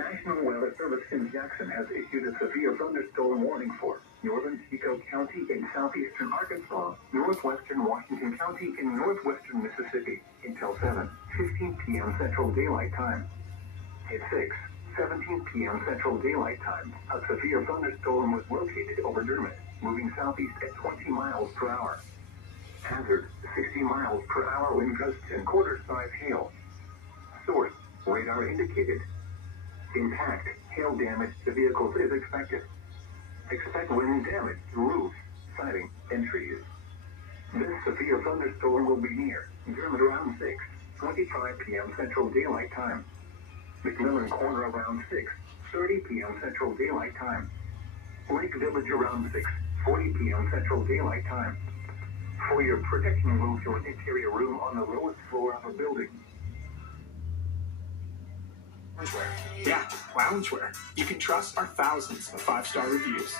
National Weather Service in Jackson has issued a severe thunderstorm warning for northern Chico County in southeastern Arkansas, northwestern Washington County in northwestern Mississippi until 7:15 p.m. Central Daylight Time. At 6:17 p.m. Central Daylight Time, a severe thunderstorm was located over Dermot, moving southeast at 20 miles per hour. Hazard, 60 miles per hour wind gusts and quarter-size hail. Source, radar indicated. Impact, hail damage to vehicles is expected. Expect wind damage to roofs, siding, and trees. This severe thunderstorm will be near Dermot around 6:25 p.m. Central Daylight Time. McMillan Corner around 6:30 p.m. Central Daylight Time. Lake Village around 6:40 p.m. Central Daylight Time. For your protection, move to an interior room on the lowest floor of a building. Yeah, loungewear. You can trust our thousands of 5-star reviews.